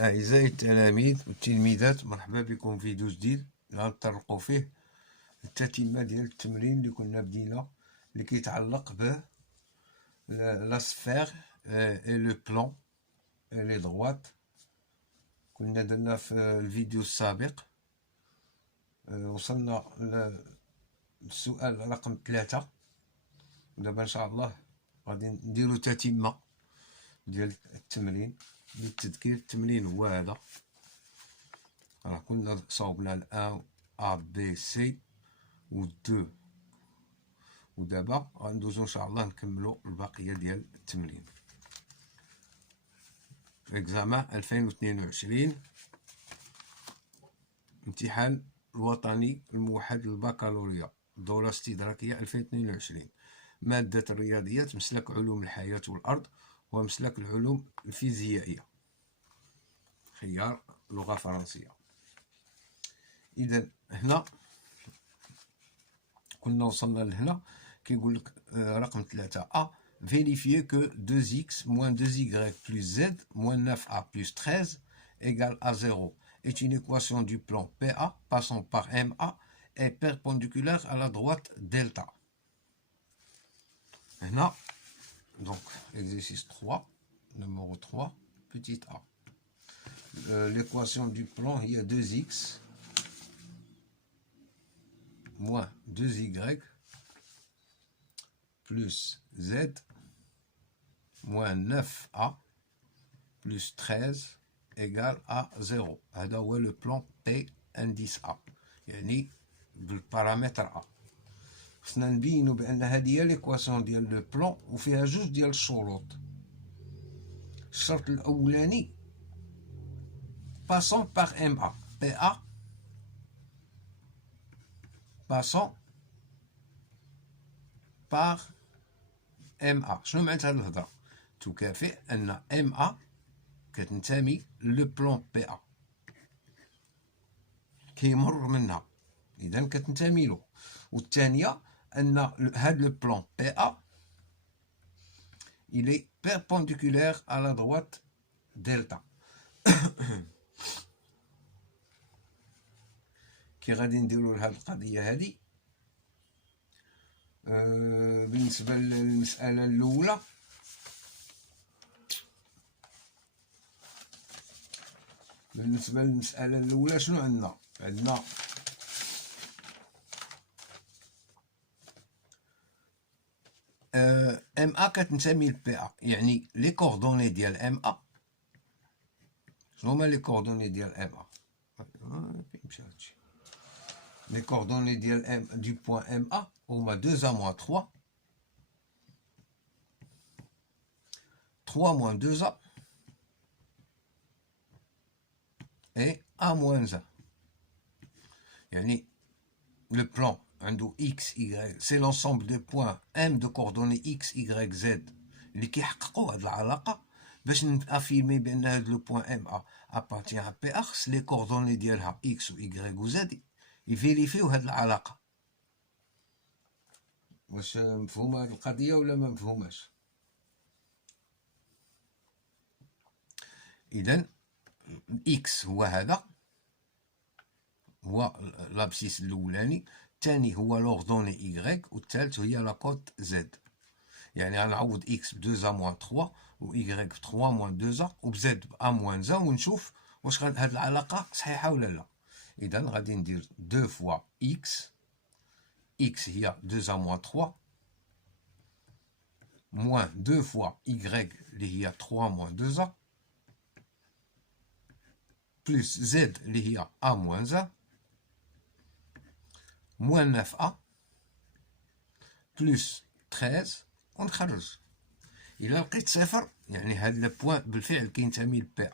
أعزائي التلاميذ والتلميذات، مرحبا بكم في فيديو جديد غنطرقوا فيه التتمة ديال التمرين اللي كنا بدينا اللي كيتعلق ب لا سفير اي لو بلان اي لي دغوات. كنا درنا في الفيديو السابق. وصلنا للسؤال رقم 3. ودابا ان شاء الله غادي نديرو تتمة ديال التمرين. للتذكير التمرين هو هذا، راه كنا صوبنا الان ا بي سي و 2، ودابا غندوزو ان شاء الله نكملو البقيه ديال التمرين. اكزامان 2022 امتحان الوطني الموحد للبكالوريا الدورة الاستدراكية 2022، مادة الرياضيات، مسلك علوم الحياة والأرض ومسلك العلوم الفيزيائية، خيار لغة فرنسية. إذا هنا كنا وصلنا لهنا كيقول لك رقم 3 vérifier que 2x moins 2y plus z moins 9a plus 13 égale à 0 est une équation du plan PA passant par MA et perpendiculaire à la droite delta. Maintenant, donc exercice 3, numéro 3, petit a. L'équation du plan, il y a 2x moins 2y plus z moins 9a plus 13 égale à 0. هذا هو لو بلان P indice A، يعني بالبارامتر A. خصنا نبينو بأن هذه هي ليكواسيون ديال لو بلان وفيها جوج ديال الشروط. الشرط الأولاني passant par MA، PA passant par MA. شنو معنات هاد الهضرة؟ تكافئ أن MA كتنتمي لو بلان PA، كيمر منها، إذا كتنتمي له. والثانية أن هاد لو بلان PA il est perpendiculaire à la droite delta. كي غادي نديرو لهاد القضية هادي، بالنسبة للمسألة الأولى شنو عندنا؟ عندنا ام ا كتنتمي ل بي ا، يعني لي كوردوني ديال ام ا. شنو هما لي كوردوني ديال ام ا؟ فين مشى هادشي؟ لي كوردوني ديال ام دو بوين ام ا هما 2a moins 3 3 moins 2a et a moins 1. يعني le plan عنده x y، c'est l'ensemble de points m de coordonnées x y z اللي كيحققوا هاد العلاقه. باش نافيرمي بان هاد لو بوين ام ا ابارتيان ا بي ا، خص لي كوردوني ديالها x و y و z يفيريفيو هاد العلاقه. واش مفهومه هاد القضيه ولا ما مفهوماش؟ اذا x هو هذا، هو لابسيس الاولاني، الثاني هو لوردوني y، والثالث هي لاكوت z. يعني غنعوض x ب 2a moins 3 و y ب 3 moins 2a و ب z ب a moins 1 ونشوف واش هاد العلاقه صحيحه ولا لا. اذا غادي ندير 2 فوا x هي 2a moins 3 moins 2 فوا y اللي هي 3 moins 2a plus z اللي هي a moins 1 moins 9a plus 13 ونخرج. إلا لقيت صفر يعني هاد لو بوين بالفعل كينتمي لبي ا،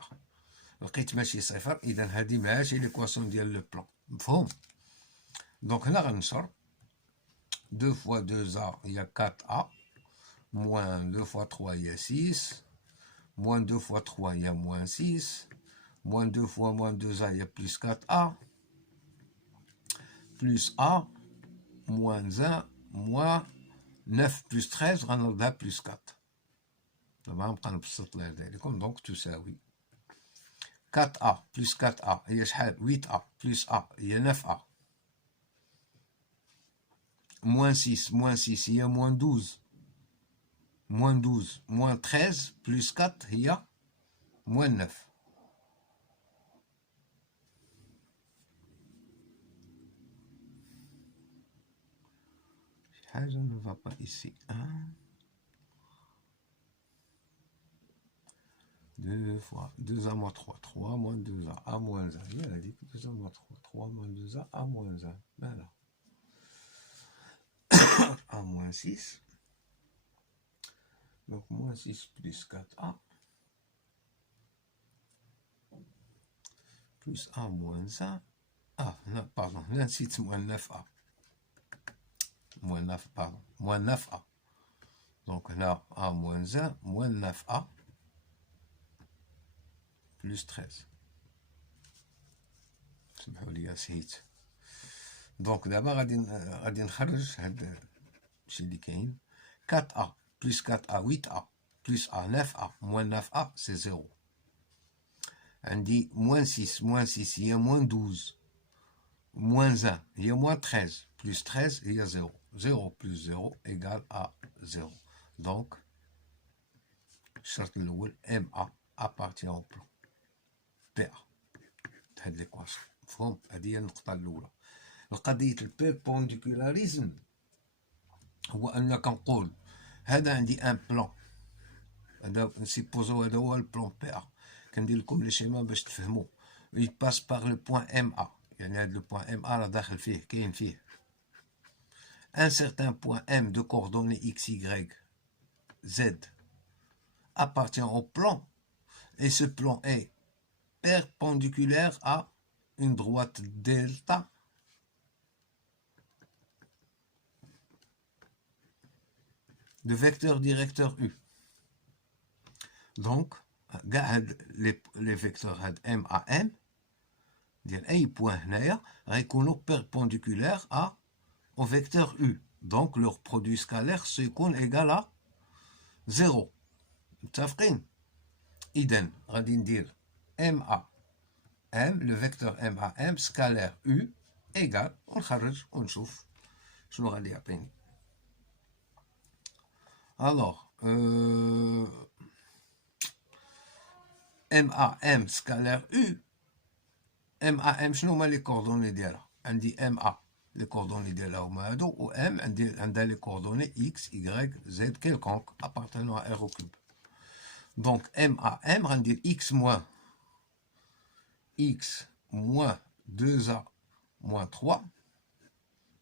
لقيت ماشي صفر إذا هادي ماشي ليكواسيون ديال لو بلان. مفهوم؟ دونك هنا غنشر 2 fois 2a هي 4a moins 2 fois 3 هي 6 moins 2 fois 3 هي moins 6 moins 2 fois moins 2a هي plus 4a plus a moins 1 moins 9 plus 13 غنردها plus 4. دابا غنبقى نبسط لها لكم. دونك تساوي 4A plus 4A هي شحال 8A plus A هي 9A moins 6 هي moins 12 moins 13 plus 4 هي moins 9 حاجة ne va pas ici 2 fois 2A moins 3, 3 moins 2A, A moins 1. Il a dit que 2A moins 3, 3 moins 2A, A moins 1. Voilà. A moins 6. Donc moins 6 plus 4A. Plus A moins 1. Ah, non, pardon. 26 moins 9A. Moins 9, pardon. Moins 9A. Donc là, A moins 1, moins 9A. Plus 13. سمحوا لي سهيت. دونك دابا غادي نخرج هاد الشيء اللي كاين 4A plus 4A 8A plus A 9A moins 9A c'est 0. عندي moins 6 هي moins 12 moins 1 هي moins 13 plus 13 هي 0. 0 plus 0 égale à 0. Donc الشرط الأول MA appartient au plan PA. هاد ليكواسيون مفهوم؟ هادي هي النقطة الأولى. القضية البيربونديكولاريزم هو أنك نقول هذا عندي ان بلان، هذا نسيبوزو هذا هو البلان بي ا، كندير لكم لي شيما باش تفهموا. يباس باغ لو بوان ام ا، يعني هذا لو بوان ام ا راه داخل فيه كاين فيه ان سيغتان بوان ام دو كوردوني اكس y z appartient au plan et ce plan est perpendiculaire à une droite delta de vecteur directeur U. Donc, les vecteurs M à M, ديال أي point هنايا غيكونوا perpendiculaires au vecteur U. Donc, leur produit scalaire سيكون égal à 0. متفقين؟ إذن غادي ندير M à M, le vecteur M à M scalaire U égal ونخرج ونشوف شنو غادي يعطيني. Alors, M à M scalaire U, M à M شنو هما لي كوردوني ديالها؟ عندي M à لي كوردوني ديالها هما هادو، و M عندها لي كوردوني X, Y, Z quelconque appartenant à R au cube. Donc M à M غندير X moins 2A moins 3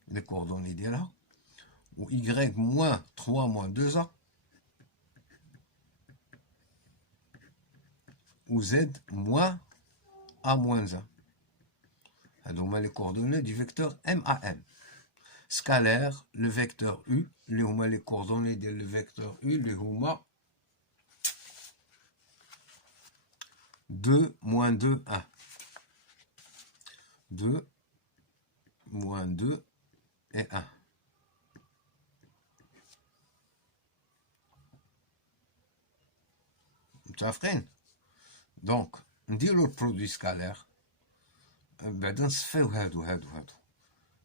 les coordonnées ديالها، ou Y moins 3 moins 2A, ou Z moins A moins 1. هادو les coordonnées du vecteur M à M. Scalaire, le vecteur U, اللي هما les coordonnées du vecteur U اللي هما 2 moins 2 1. 2 moins 2 et 1. متفقين؟ دونك نديرو البرودوي سكالير بعدا نصفيو هادو.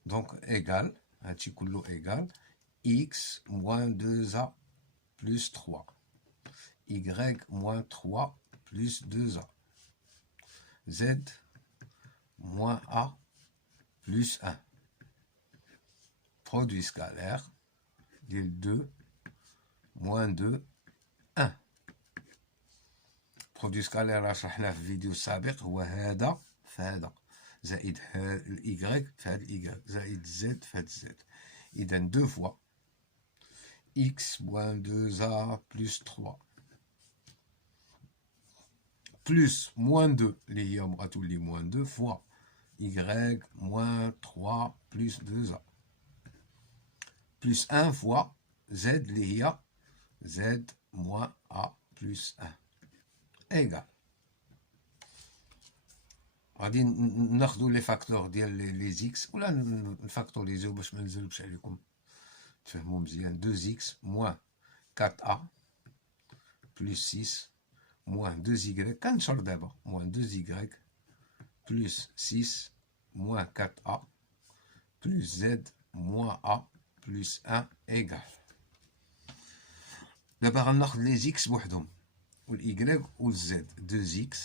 دونك ايغال هادشي كله ايغال x moins 2a plus 3 y moins 3 plus 2a z moins a plus 1. Produit scalaire ديال 2 moins 2 1. برودوي سكالير راه شرحناه في الفيديو السابق، هو هذا في هذا زائد الإيكغيك في هذا الإيكغيك زائد زد في هذا الزد. إذا 2 fois x moins 2a plus 3 plus moins 2 اللي هي غتولي moins 2 fois y moins 3 plus 2a plus 1 fois z اللي هي z moins a plus 1 égal. غادي ناخدو لي فاكتور ديال لي زيكس ولا نفاكتوريزيو باش ما نزلبش عليكم تفهموا مزيان. 2x moins 4a plus 6 moins 2y, كنشر دابا moins 2y plus 6 moins 4a plus z moins a plus 1 égale. دابا غناخد لي x بوحدهم والy والz 2x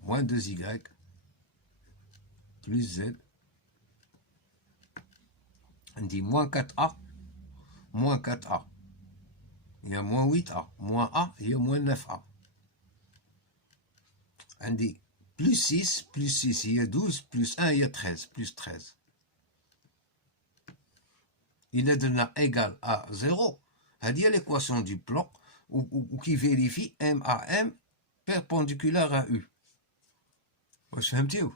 moins 2y plus z عندي moins 4a moins 4a هي moins 8a moins a هي moins 9a عندي plus 6 plus 6 هي 12 plus 1 هي 13 plus 13 إلا درنا égal à 0 هذه هي l'équation du plan ou qui vérifie M à M perpendiculaire à U. واش فهمتيو؟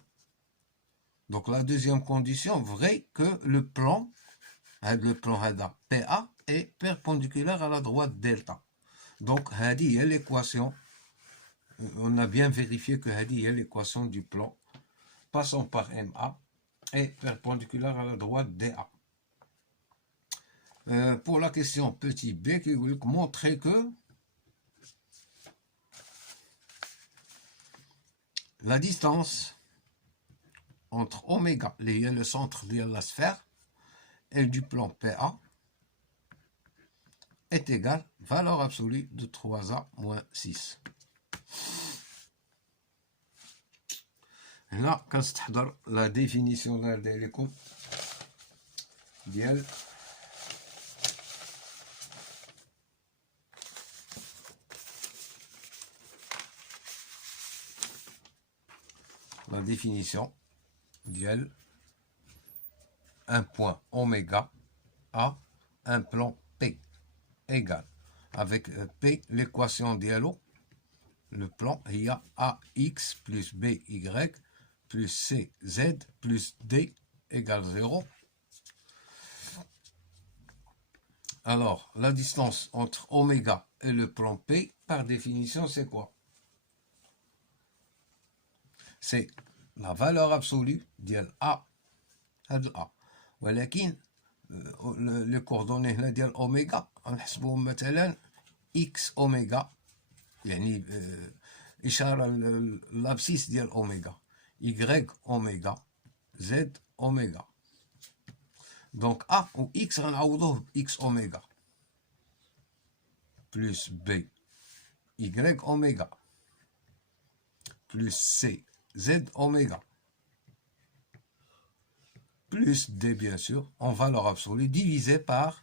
Donc la deuxième condition vrai que le plan هذا PA est perpendiculaire à la droite delta. Donc هذه هي l'équation. On a bien vérifié que هذه هي l'équation du plan passant par MA est perpendiculaire à la droite DA. Pour la question petit b qui veut montrer que la distance entre oméga, le centre de la sphère, et du plan PA est égale valeur absolue de 3a moins 6. هنا كنستحضر la définition اللي غندير لكم ديال la définition d'IL, un point oméga à un plan P égale avec P l'équation d'ILO, le plan il y a AX plus BY plus CZ plus D égale 0. Alors la distance entre oméga et le plan P par définition c'est quoi? C'est la valeur absolue ديال A هاد A ولكن les coordonnées هنا ديال اوميغا غنحسبوهم مثلا x اوميغا يعني اشاره للابسيس ديال اوميغا y اوميغا z اوميغا دونك A و x غنعوضوه ب x اوميغا plus b y اوميغا plus c z oméga plus d bien sûr en valeur absolue divisé par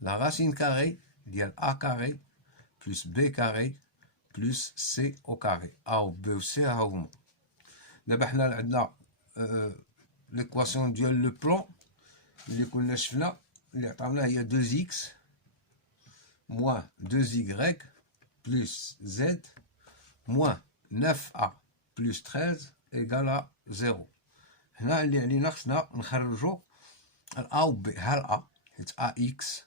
la racine carrée d'IL a carré plus b carré plus c au carré a ou b ou c ها هما دابا حنا عندنا l'équation ديال le plan اللي كنا شفنا اللي عطاونا هي 2x moins 2y plus z moins 9a plus 13 égale à 0. هنا اللي علينا خصنا نخرجوا ا و ب ها ا حيت ax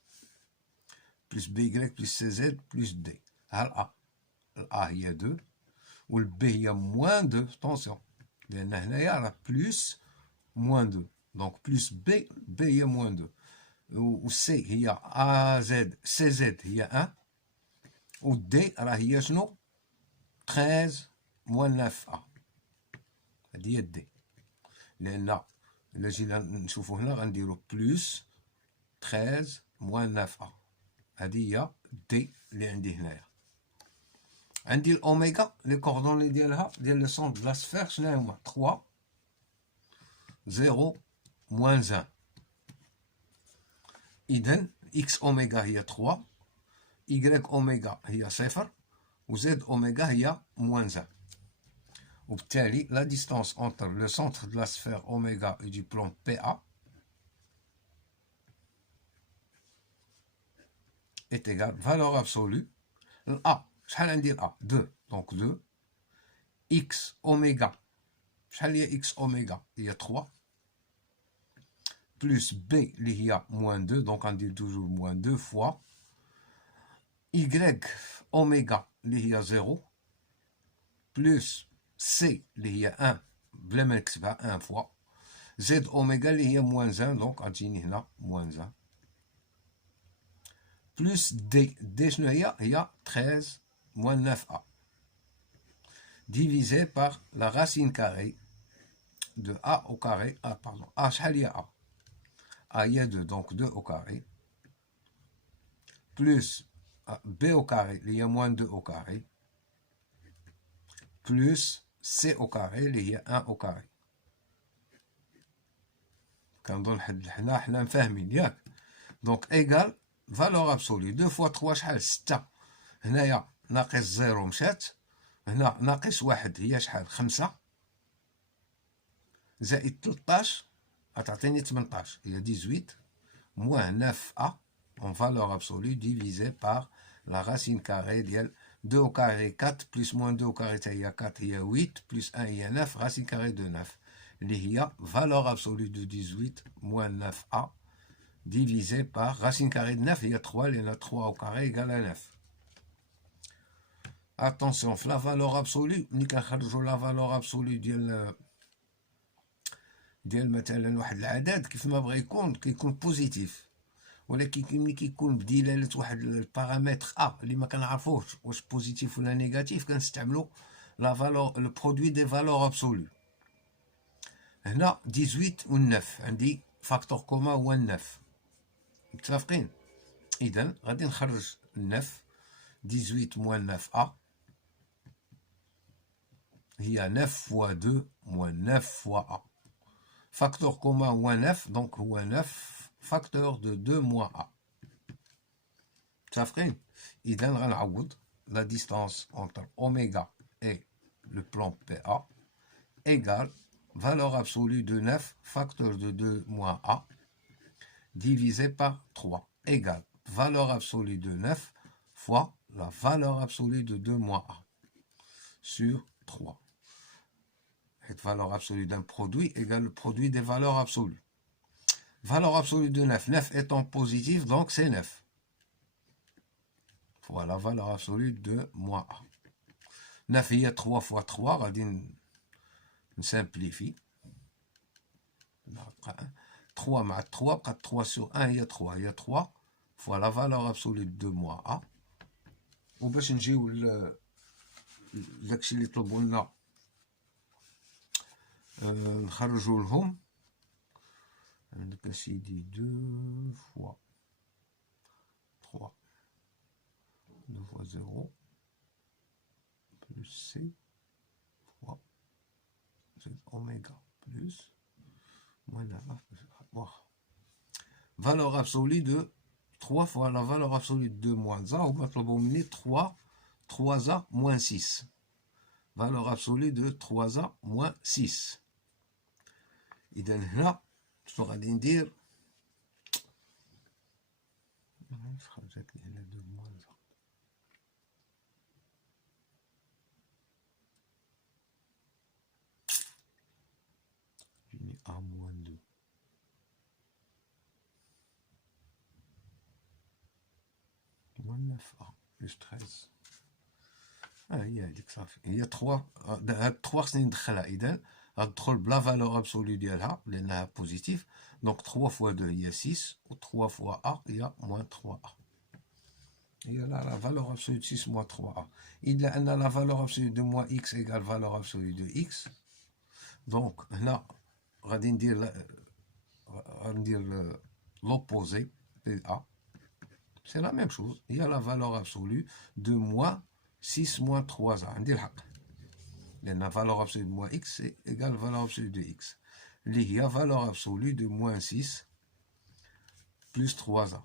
plus by plus cz plus d ها ا هي 2 والb هي moins 2 attention لان هنايا راه plus moins 2 donc plus b هي moins 2 و c هي az cz هي 1 و d راه هي شنو 13 moins 9a هذه هي دي لان الا جينا نشوفو هنا غنديرو بلس 13 موان 9a هذه هي دي اللي عندي هنايا. عندي الاوميغا لي كوردوني ديالها ديال لو سونتر دو لا سفير شنو هما 3 0 موان 1 اذا اكس اوميغا هي 3 y اوميغا هي 0 و z اوميغا هي موان 1 وبالتالي la distance entre le centre de la sphère oméga et du plan PA est égale valeur absolue A شحال عندي A 2 donc 2 x oméga شحال هي x oméga هي 3 plus b اللي هي moins 2 donc غندير toujours moins 2 fois y oméga اللي هي 0 plus C اللي هي 1 بلا ما نكتبها 1 فوا Z اوميغا اللي هي موان 1 دونك غتجيني هنا موان 1 plus D. D شنو هي؟ هي 13 moins 9A. Divisé par la racine carrée de A au carré. Ah, pardon. A, شحال هي A? A, il y a 2, donc 2 au carré. Plus B au carré, il y a moins 2 au carré. Plus C au carré, il y a 1 au carré. كنظن حنا فاهمين ياك. Donc égal valeur absolue 2 fois 3 شحال 6. هنايا ناقص 0 مشات. هنا ناقص 1 هي شحال 5 زائد 13 غتعطيني 18 هي 18 moins 9A en valeur absolue divisé par la racine carrée ديال 2 au carré 4 plus moins 2 au carré هي 4 هي 8 plus 1 هي 9 racine carrée de 9 اللي هي valeur absolue de 18 moins 9A divisé par racine carrée de 9 هي 3 لأن 3 au carré égale à 9. Attention, la valeur absolue ملي كنخرجوا la valeur absolue ديال مثلا واحد العدد كيف ما بغى يكون كيكون بوزيتيف، ولكن ملي كيكون بدلاله واحد البارامتر اللي ما كنعرفوش واش بوزيتيف ولا نيجاتيف كنستعملوا لا فالور لو برودوي دي فالور ابسولو. هنا 18 و 9 عندي فاكتور كوما هو 9 متفقين. اذا غادي نخرج 9 18 موان 9A هي 9 fois 2 moins 9 fois A. Facteur commun ou 9, donc ou 9 facteur de 2 moins A. Ça ferait, il donnera la distance entre oméga et le plan PA égale valeur absolue de 9 facteur de 2 moins A divisé par 3 égale valeur absolue de 9 fois la valeur absolue de 2 moins A sur 3. Cette valeur absolue d'un produit égale le produit des valeurs absolues. Valeur absolue de 9. 9 étant positif, donc c'est 9. Voilà, valeur absolue de moins A. 9, il y a 3 fois 3, on simplifie. 3 مع 3, 3 sur 1, il y a 3. Il y a 3 fois la valeur absolue de moins A. وباش نجيو لداكشي اللي طلبوا لنا نخرجوا لهم عندك اسيدي 2 fois 3 2 fois 0 plus C fois Z oméga plus moins la valeur absolue de 3 fois la valeur absolue de 2 moins A ومطلوبوا مني 3A moins 6 valeur absolue de 3A moins 6. إذا هنا شنو غادي ندير؟ خرجت لي هنا 2 موان جيني A moins 2 moins 9A plus 13 هي هذيك صافي هي 3 هاد 3 خصني ندخلها. إذا غتدخل بلا فالور ابسولو ديالها لانها بوزيتيف دونك 3 فوا 2 هي 6 و 3 فوا A هي موان 3A هي لا فالور ابسولو 6 موان 3A. إلا أن لا فالور ابسولو دو موان X إيكال فالور ابسولو دو X دونك هنا غادي ندير لوبوزي بي A سي لا ميم شوز هي لا فالور ابسولو دو موان 6 موان 3A. عندي الحق لأن valeur absolue de moins x est égale valeur absolue de x. اللي هي valeur absolue de moins 6 plus 3a.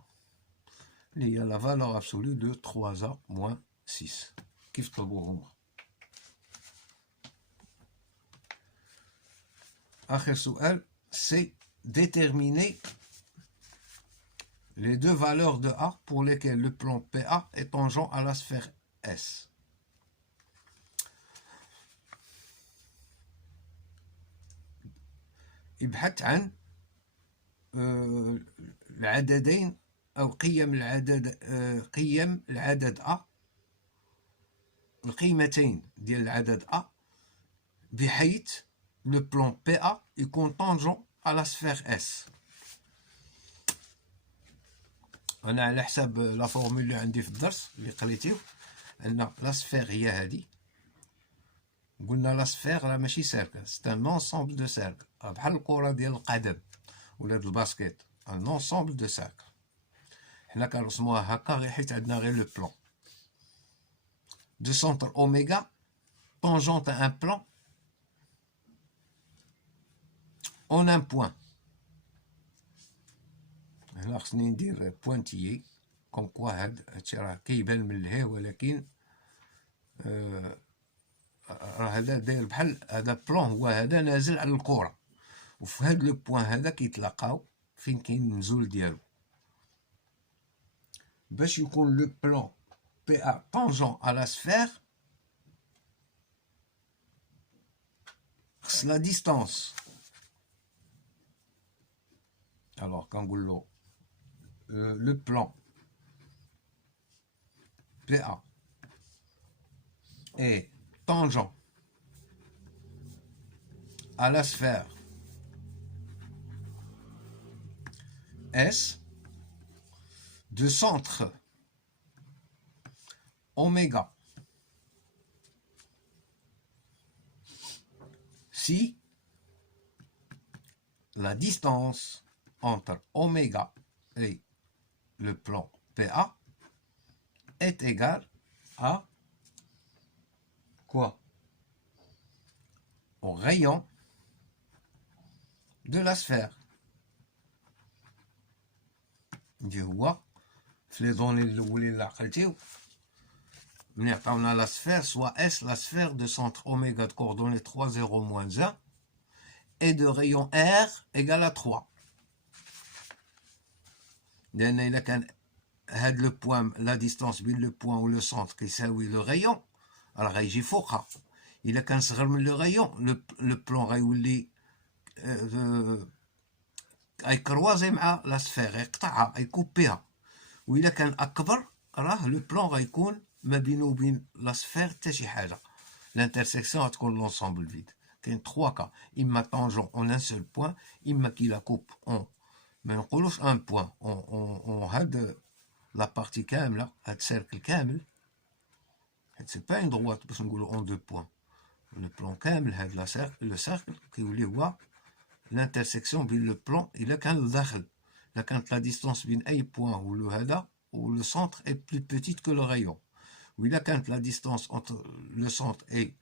اللي هي la valeur absolue de 3a moins 6. كيف طلبوه هما. آخر سؤال c'est déterminer les deux valeurs de A pour lesquelles le plan PA est tangent à la sphère S. ابحث عن العددين أو قيم العدد A القيمتين ديال العدد A بحيث le plan PA يكون tangent à la sphère S. انا على حساب لا فورمول اللي عندي في الدرس اللي قريتيه ان لا سفير هي هذه. قلنا لا سفير راه ماشي سيركل، سي ان انسومبل دو سيركل، بحال الكره ديال القدم ولا د الباسكيت، ان انسومبل دو سيركل. حنا كنرسموها هكا غير حيت عندنا غير لو بلان دو سونتر اوميغا tangente à un plan en un point. هنا خصني ندير بوانتيي كوم كوا هادشي راه كيبان من لهيه، ولكن راه هذا داير بحال هذا بلان، هو هذا نازل على الكرة، وفي هاد لو بوان هذا كيتلاقاو فين كاين النزول ديالو. باش يكون لو بلان بي ا طونجون على سفير، خص لا ديستانس. الوغ كنقولو le plan PA est tangent à la sphère S de centre oméga si la distance entre oméga et le plan PA est égal à quoi? Au rayon de la sphère. اللي هو في لي زوني الاولين اللي عقلتيو ملي عطاونا لا سفير سوا اس لا سفير دو سونتر اوميغا de coordonnées 3 0 moins 1 et de rayon R égale à 3. لأن إلا كان هاد لو بوان لا ديستانس بين لو بوان و لو سونتر كيساوي لو رايون راه غيجي فوقها. إلا كان صغر من لو رايون لو بلون غيولي غيكروازي مع لا سفير، غيقطعها غيكوبيها. وإلا كان أكبر راه لو بلون غيكون ما بينه وبين لا سفير حتى شي حاجة، لانترسيكسيون غتكون لونسومبل فيد. كاين 3 كا، إما طونجون اون ان سول بوان، إما كي لا كوب اون ما نقولوش ان بوان اون هاد لا بارتي كاملة، هاد سيركل كامل، هاد سي با اون دروات باش نقولو اون دو بوان. لو بلون كامل هاد لا سيركل، لو سيركل كيولي هو l'intersection بين لو بلان. إلا كان الداخل، إلا كانت لا ديستانس بين أي بوان و لو هذا و لو سونتر est plus petite que le rayon، وإلا كانت لا ديستانس entre le centre et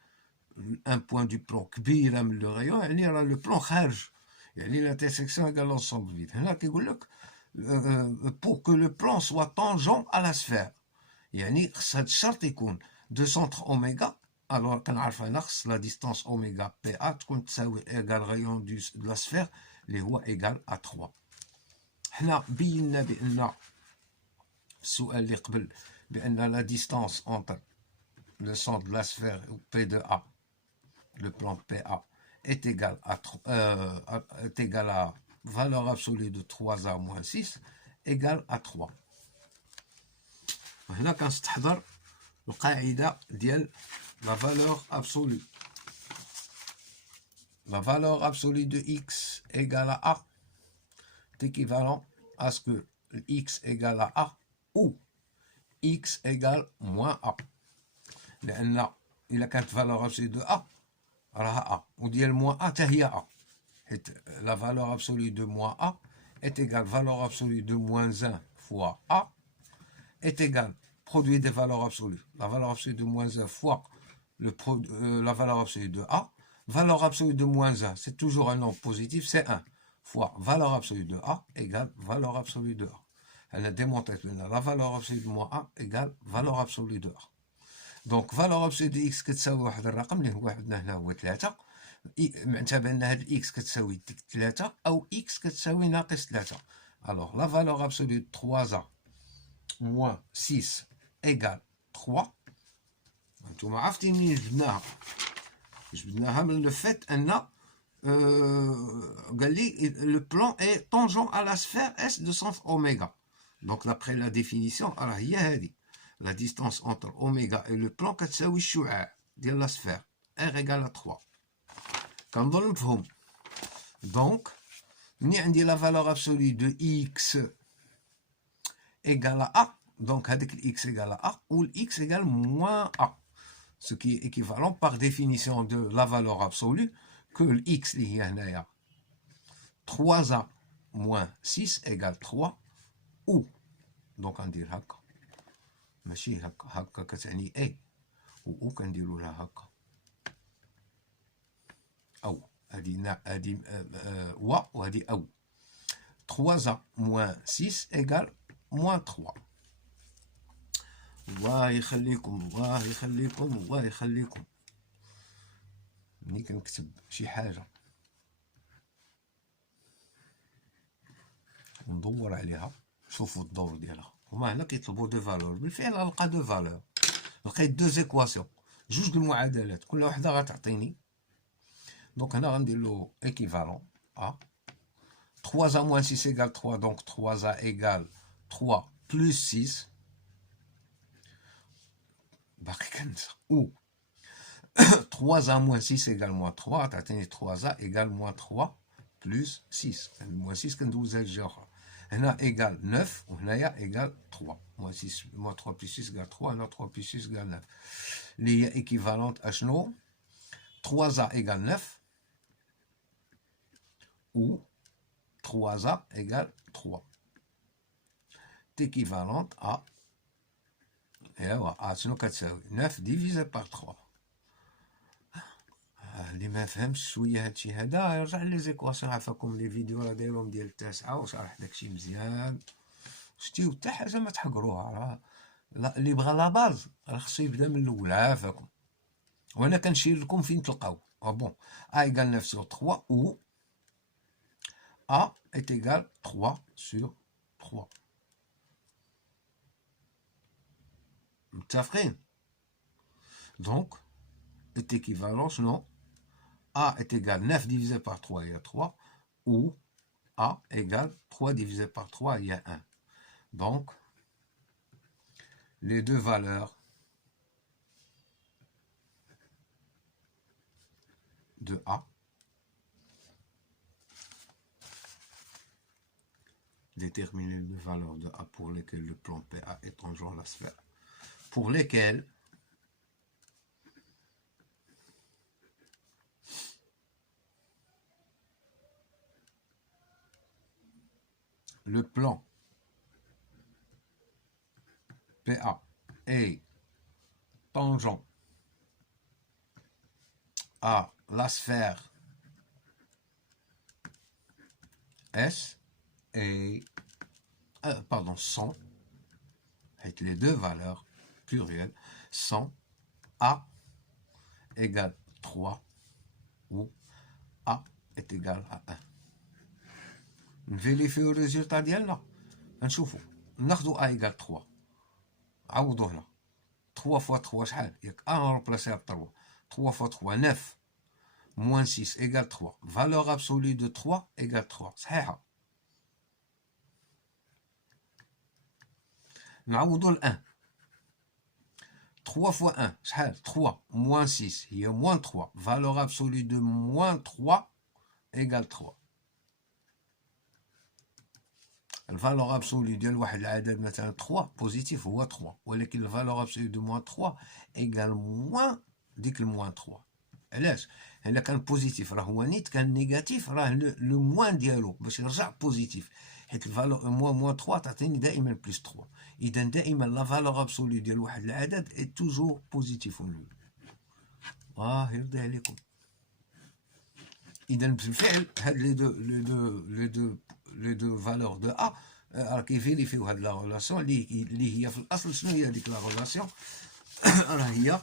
un point du plan كبيرة من لو رايون، يعني راه لو بلان خارج، يعني l'intersection égale l'ensemble vide. هنا كيقول لك pour que le plan soit tangent à la sphère، يعني خص هاد الشرط يكون دو سونتر اوميغا. الوغ كنعرف هنا خص لا ديستانس اوميغا بي ا تكون تساوي ايغال غايون دو لا سفير اللي هو ايغال ا 3. حنا بينا بان السؤال اللي قبل بان لا ديستانس اونتر لو سونتر دو لا سفير بي دو ا لو بلان بي ا est égal à valeur absolue de 3a moins 6 égale à 3. هنا كنستحضر القاعدة ديال la valeur absolue. La valeur absolue de x égale à a est équivalent à ce que x égale à a ou x égale moins a. لأن إلا كانت valeur absolue de a راها a وديال moins a حتى هي a، حيت la valeur absolue de moins a est égale valeur absolue de moins 1 fois a est égale produit des valeurs absolues. La valeur absolue de moins 1 fois la valeur absolue de A. Valeur absolue de moins 1, c'est toujours un nombre positif, c'est 1. Fois valeur absolue de A égale valeur absolue de A. Elle a démontré que la valeur absolue de moins A égale valeur absolue de A. Donc, valeur absolue de X كتساوي واحد الرقم اللي هو عندنا هنا هو 3. معناتها بأن هاد X كتساوي 3 أو X كتساوي ناقص 3. Alors, la valeur absolue de 3A moins 6 égale 3. انتوما عرفتي منين جبدناها من لو فيت ان قال لي لو بلان اي طونجون على لا سفير اس دو سونتر اوميغا. دونك دابخي لا ديفينيسيون راه هي هادي، لا ديستانس اونتر اوميغا اي لو بلان كتساوي الشعاع ديال لا سفير ار ايغال 3. كنظن مفهوم. دونك ملي عندي لا فالور ابسولي دو اكس égale à A, donc avec x égale à A, ou x égale moins A, ce qui est équivalent par définition de la valeur absolue que x qui est 3A moins 6 égale 3, ou donc on dit هكا ماشي هكا كتعني A و كنديرو لها هكا أو هادي و وهادي أو 3A moins 6 égale moins 3. الله يخليكم الله يخليكم الله يخليكم. ملي كنكتب شي حاجة ندور عليها، شوفوا الدور ديالها. هما هنا كيطلبوا دو فالور، بالفعل غنلقى دو فالور، لقيت دو زيكواسيون، جوج د المعادلات، كل وحدة غتعطيني. دونك هنا غندير له équivalent à 3A moins 6 égale 3, donc 3A égale 3 plus 6. باقي كنسى. ou 3A moins 6 égale moins 3 تعطيني 3A égale moins 3 plus 6. moins 6 كندوزها لجهة أخرى. هنا égale 9 وهنايا égale 3. moins 6 moins 3 plus 6 égale 3. هنا 3 plus 6 égale 9. اللي هي équivalente à شنو؟ 3A égale 9 ou 3A égale 3. C'est équivalente à شنو كتساوي 9 divisé par 3. اللي ما فهمش شويه هادشي هذا يرجع لي زيكواسيون. عافاكم لي فيديو راه دايرهم ديال التاسعه وشرح داكشي مزيان. شتيو حتى حاجه ما تحقروها، راه اللي بغى لا باز راه خصو يبدا من الاول. عافاكم. وانا كنشير لكم فين تلقاو. بون A égale 9 sur 3 ou A est égal 3 sur 3. متفقين؟ donc est équivalent non A est égal 9 divisé par 3, il y a 3, ou A égale 3 divisé par 3, il y a 1. Donc, les deux valeurs de A, déterminer les valeurs de A pour lesquelles le plan PA est tangent à la sphère, pour lesquelles le plan PA est tangent à la sphère S et sont, avec les deux valeurs plurielles, sont A égale 3 ou A est égal à 1. نفيريفيو الريزلتا ديالنا، نشوفو ناخدو A égale 3، عوضو هنا 3 fois 3 شحال؟ ياك A نروبلاسيها ب 3، 3 fois 3 9 moins 6 égale 3. Valeur absolue de 3 égale 3. صحيحة. نعوضو ال 1. 3 fois 1 شحال؟ 3 moins 6 هي moins 3. Valeur absolue de moins 3 égale 3. الفالور ابسولي ديال واحد العدد مثلا 3 بوزيتيف هو 3، ولكن الفالور ابسولي دو موان 3 ايكال موان ديك الموان 3. علاش؟ الا كان بوزيتيف راه هو نيت، كان نيجاتيف راه لو موان ديالو باش يرجع بوزيتيف، حيت الفالور موان 3 تعطيني دائما بلس 3. اذا دائما لا فالور ابسولي ديال واحد العدد اي توجور بوزيتيف ونول. يرضي عليكم. اذا بالفعل هاد لي دو فالور دو A راه كيفيريفيو هاد لا ريلاسيون اللي هي في الاصل شنو هي ديك لا ريلاسيون؟ راه هي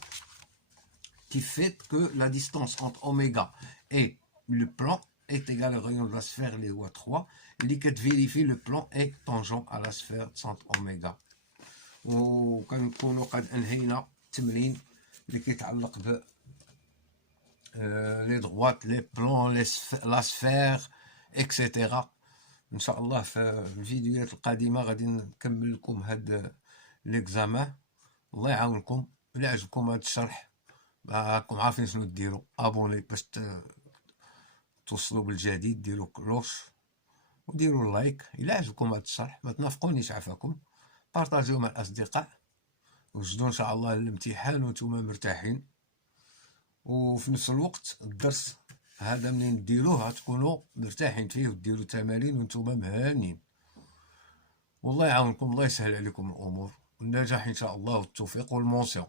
qui fait que la distance entre oméga et le plan est égale au rayon de la sphère اللي هو 3 اللي كتفيريفي le plan est tangent à la sphère centre oméga. وكنكونوا قد انهينا التمرين اللي كيتعلق ب les droites, les plans, la sphère, etc. ان شاء الله في الفيديوهات القادمه غادي نكمل لكم هاد ليكزامان. الله يعاونكم. الا عجبكم هاد الشرح راكم عارفين شنو ديروا، ابوني باش توصلوا بالجديد، ديروا كلوش وديروا لايك. الا عجبكم هاد الشرح ما تنافقونيش، عافاكم. بارطاجيو مع الأصدقاء، وجدوا إن شاء الله الامتحان وانتوما مرتاحين، وفي نفس الوقت الدرس هذا منين ديروه غتكونوا مرتاحين فيه، وديروا تمارين وانتوما مهانين. والله يعاونكم، الله يسهل عليكم الأمور، والنجاح إن شاء الله والتوفيق والمنصور.